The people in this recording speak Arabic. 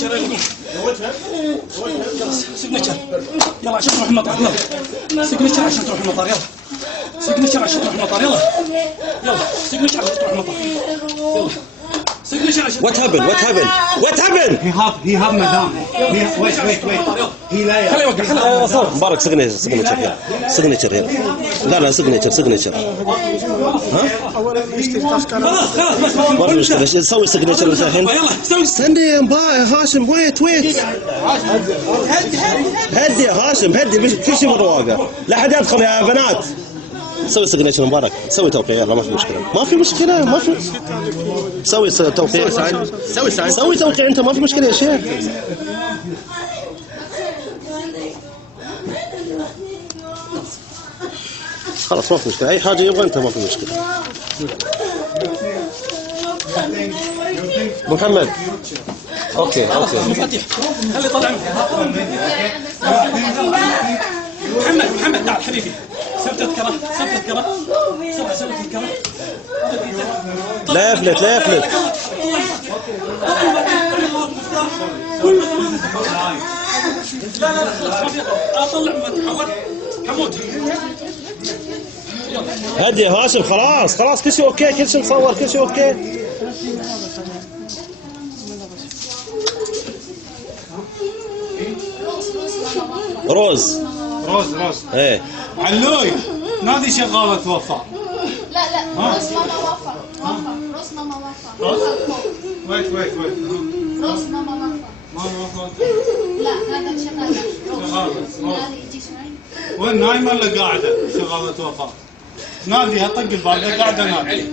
سيجنتشر سيجنتشر يلا عشان تروح المطار يلا سيجنتشر عشان تروح المطار يلا سيجنتشر عشان تروح المطار يلا يلا سيجنتشر عشان تروح المطار يلا سيجنتشر عشان What happened? What happened? What happened? He have madam. Wait. He lay. خليه يوقع خليه مبارك سيجنتشر يلا سيجنتشر يلا لا سيجنتشر خلاص بس ما في مشكلة سوي سيجنتشر الحين يلا سوي استنى يا هاشم ويت هدي يا هاشم هدي في شيء بالرواقة لا حد يدخل يا بنات سوي سيجنتشر مبارك سوي توقيع يلا ما في مشكلة سوي توقيع سوي توقيع انت ما في مشكلة يا شيخ خلاص ما في مشكلة أي حاجة يبغى أنت ما في مشكلة محمد أوكي مفاتيح خلي طلع محمد تعال حبيبي سوي تذكرة سوي تذكرة لا يفلت لا خلاص اطلع حمود هدي يا هاشم خلاص كل شيء اوكي كل شيء مصور كل شيء اوكي روز ايه علوي نادي شغالة وفاء. لا روز ماما وفاء روز ماما وفاء ويت روز ماما وفاء لا هذا شغالة هذه يجي شوي وين نايمة ولا قاعدة شغالة وفاء؟ نادي هطق الباب قاعدة نادي